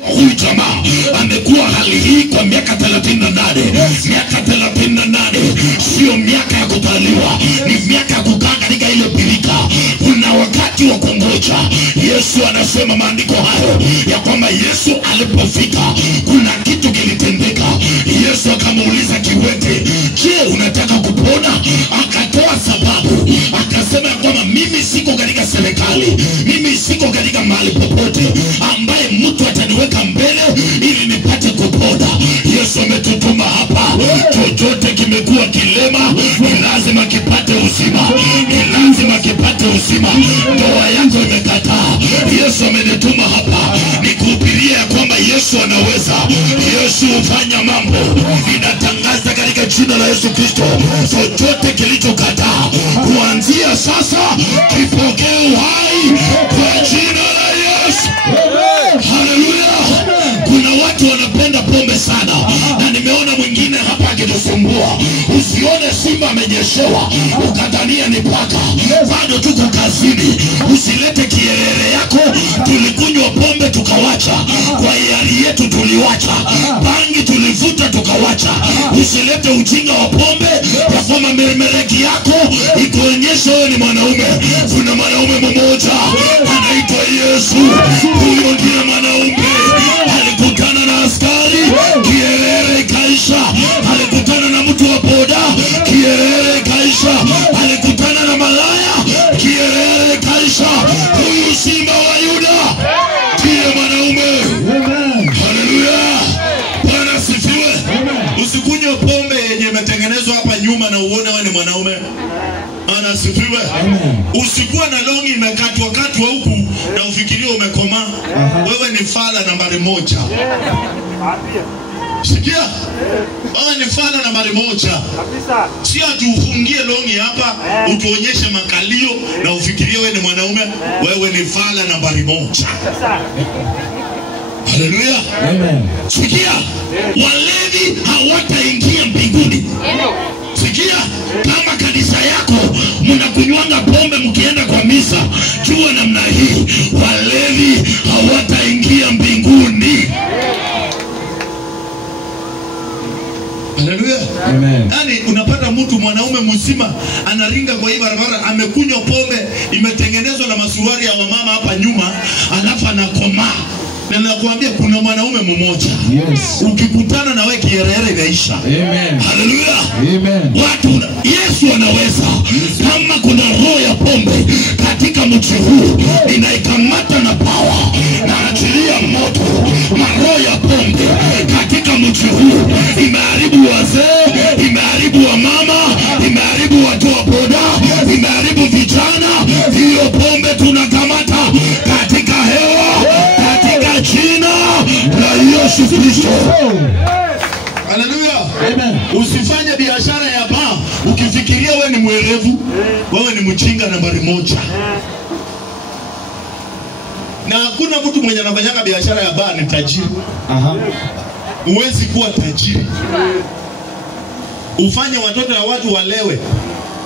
Huyu jamaa amekuwa hali hii kwa miaka 38. Miaka 38 sio miaka ya kutaliwa, ni miaka ya kukaa katika ile birika. Kuna wakati wa kungoja. Yesu anasema maandiko hayo ya kwamba Yesu alipofika kuna kitu kilitendeka. Yesu akamuuliza kiwete, "Je, unataka kupona?" Akatoa sababu, akasema kwamba mimi siko katika serikali, mimi siko katika mahali popote ambaye mtu ataniweka mbele ili nipate kupona. Yesu ametutuma hapa. Chochote kimekuwa kilema ni lazima kipate uzima, ni lazima kipate uzima. Ndoa yako imekataa, Yesu amenituma hapa nikuhubiria ya kwamba Yesu anaweza. Yesu hufanya mambo. Ninatangaza katika jina la Yesu Kristo, chochote kilichokataa kuanzia sasa kipokee uhai kwa jina la Yesu. Haleluya. Kuna watu wanapenda pombe sana, na nimeona mwingine hapa akitusumbua. Usione simba amenyeshewa ukadhania ni paka. Bado tuko kazini. Usilete kielele yako. Tulikunywa pombe tukawacha, kwa hiari yetu tuliwacha. Bangi tulivuta tukawacha. Usilete ujinga wa pombe ya kwamba meremeki yako ikuonyesha wewe ni mwanaume. Kuna mwanaume mmoja anaitwa Yesu. Huyo ndiye mwanaume. Alikutana na askari, kielele kaisha. Alikutana na mtu wa boda, kielele kaisha. Alikutana na malaya, kielele kaisha. Huyu simba wa Yuda ndiye mwanaume. Haleluya. Bwana asifiwe. Usikunywe pombe yenye imetengenezwa hapa nyuma na uone wewe ni mwanaume. Bwana asifiwe. Usikuwa na longi imekatwa huku na ufikirie umekomaa. Wewe ni fala nambari 1. Sikia? Wewe ni fala nambari 1. Sio atufungie longi hapa utuonyeshe makalio na ufikirie wewe ni mwanaume. Wewe ni fala nambari 1. Haleluya. Amen. Sikia? Walevi hawataingia mbinguni. Sikia, kama kanisa yako mnakunywanga pombe mkienda kwa misa, jua namna hii, walevi hawataingia mbinguni. Haleluya. Amen. Yaani unapata mtu mwanaume mzima anaringa kwa hii barabara, amekunywa pombe imetengenezwa na masuruari ya wamama hapa nyuma, alafu anakomaa. Na nakuambia kuna mwanaume mmoja. Yes. Ukikutana na wewe kiherehere inaisha. Amen. Haleluya. Amen. Watu Yesu anaweza. Yes. Kama kuna roho ya pombe katika mji huu, inaikamata na power na achilia moto. Roho ya pombe katika mji huu imeharibu wazee, imeharibu wamama, imeharibu watu wa boda, imeharibu vijana. Hiyo pombe tunakamata katika hewa, jina la Yesu Kristo. Haleluya. Amen. Usifanye biashara ya baa ukifikiria wewe ni mwerevu. Wewe ni mjinga nambari 1. Na hakuna mtu mwenye anafanyanga biashara ya baa ni tajiri. Huwezi kuwa tajiri. Ufanye watoto wa watu walewe,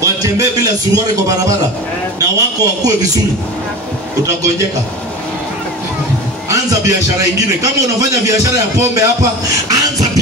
watembee bila suruali kwa barabara, na wako wakue vizuri, utagonjeka. Anza biashara nyingine. Kama unafanya biashara ya pombe hapa, anza